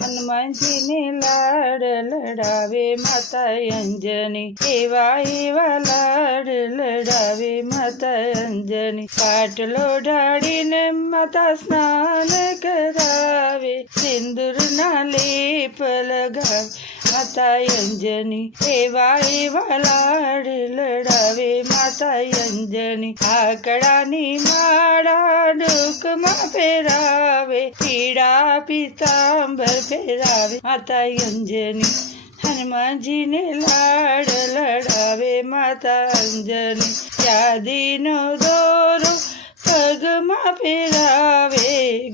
હનુમાનજીને લાડ લડાવે માતા અંજની, એવા એવા લાડ લડાવે માતા અંજની. પાટલો ઢાળીને માતા સ્નાન કરાવે, સિંદૂરના લેપ લગાવે માતા અંજની, એવા એવા લાડ લડાવે માતા અંજની. આકડાની માળા ડુકમાં પહેરાવે, પીળા પીતાંબર પહેરાવે માતા અંજની. હનુમાનજીને લાડ લડાવે માતા અંજની. યાદીનો દોરો પગમાં પહેરાવે,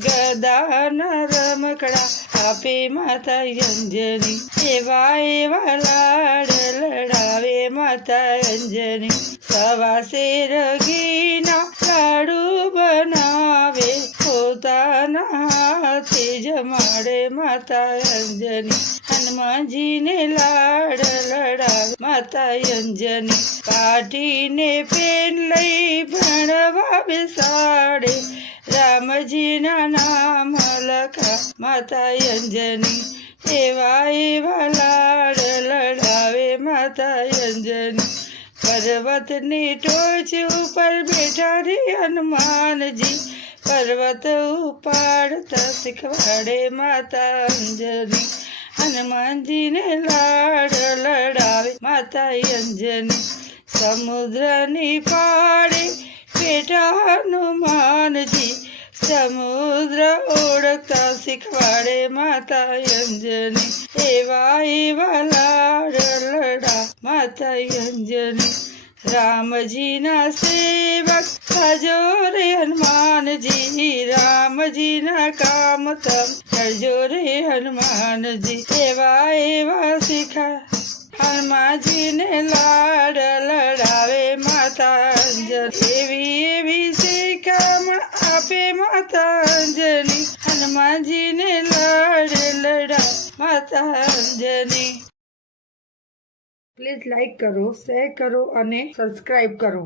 ગદાના રમકડા આપે માતા અંજની, એવા એવા લાડ લડાવે માતા અંજની. સવા શેર ઘીના લાડુ બનાવે, પોતાના હાથે જમાડે માતા અંજની. હનુમાનજીને લાડ લડાવે માતા અંજની. કાઢીને પેન લઈ ભણવા બેસાડે, રામજીના નામ લખા માતા અંજની, એવા એવા લાડ લડાવે માતા અંજની. પર્વતની ટોચ ઉપર બેઠા રે હનુમાનજી, પર્વત ઉપાડતા શીખવાડે માતા અંજની. હનુમાનજીને લાડ લડાવે માતા અંજની. સમુદ્રની પાળે બેઠા હનુમાનજી, સમુદ્ર ઓળખતા શીખવાડે માતા અંજની, એવા એવા લાડ લડા માતા અંજની. રામજીના સેવક થજો રે હનુમાનજી, રામજીના કામ તમ કરજો રે હનુમાનજી, એવા એવા શીખા હનુમાનજીને લાડ લડાવે માતા અંજની, એવી એવી શિખામણ આપે માતા અંજની. હનુમાનજીને લાડ લડાવે માતા અંજની. પ્લીઝ લાઈક કરો, શેર કરો અને સબસ્ક્રાઈબ કરો.